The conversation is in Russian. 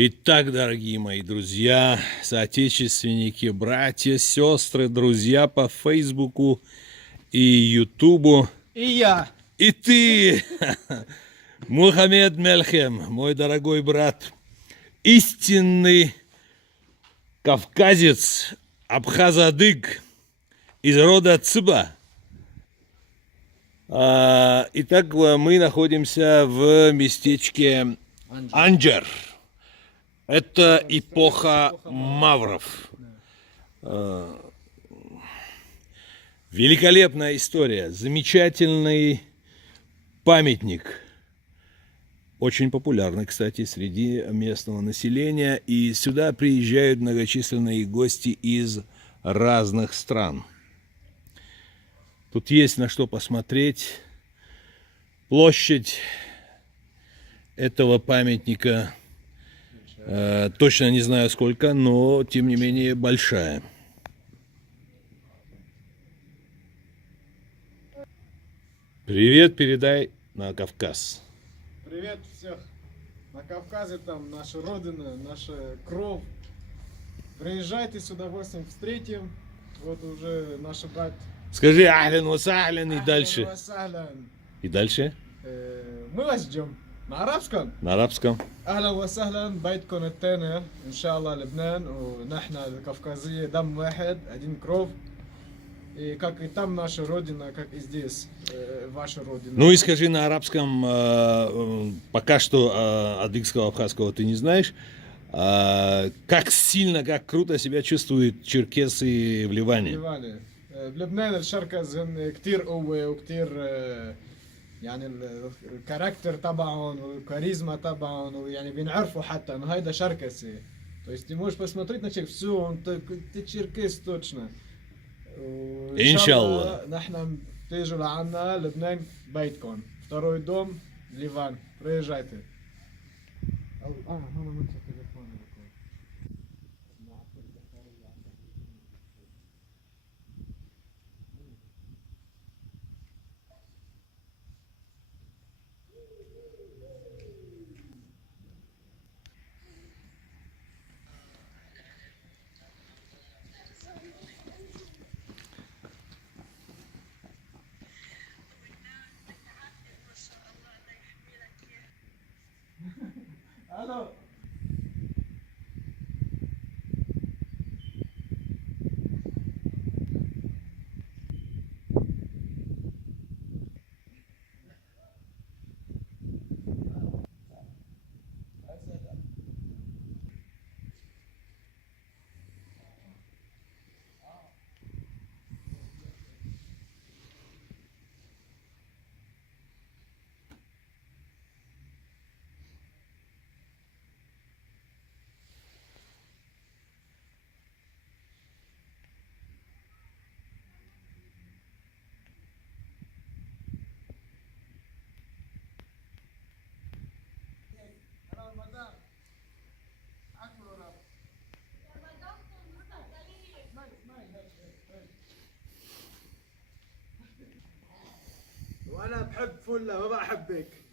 Итак, дорогие мои друзья, соотечественники, братья, сестры, друзья по Фейсбуку и Ютубу. И я. И ты, Мухаммед Мельхем, мой дорогой брат, истинный кавказец, абхазадык из рода Цыба. Итак, мы находимся в местечке Анджер. Это эпоха мавров. Великолепная история, замечательный памятник. Очень популярный, кстати, среди местного населения. И сюда приезжают многочисленные гости из разных стран. Тут есть на что посмотреть. Площадь этого памятника точно не знаю сколько, но тем не менее большая. Привет передай на Кавказ. Привет всех. На Кавказе там наша родина, наша кровь. Приезжайте, с удовольствием встретим. Вот уже наш брат. Скажи ахлян васахлян и дальше. И дальше? Мы вас ждем. На арабском? На арабском. أهلا وسهلا بيتكم التاني إن شاء الله لبنان ونحن الكافكازية دم واحد один кровь. И как и там наша родина, как и здесь ваша родина. Ну и скажи на арабском, пока что адыгского, абхазского ты не знаешь, как сильно, как круто себя чувствуют черкесы в Ливане. В Лебнан الشركز هن كتير قوة وكتير يعني الكاركتر تبعهم والكاريزما تبعهم ويعني بينعرفوا حتى انه هيدا شركسي. То есть ты можешь посмотреть на человека, все, ты черкес точно. Иншаллах. نحن تيجوا لعنا لبنان بيتكم. Второй дом Ливан. Приезжайте. Алло. وانا بحب فله ما بحبك.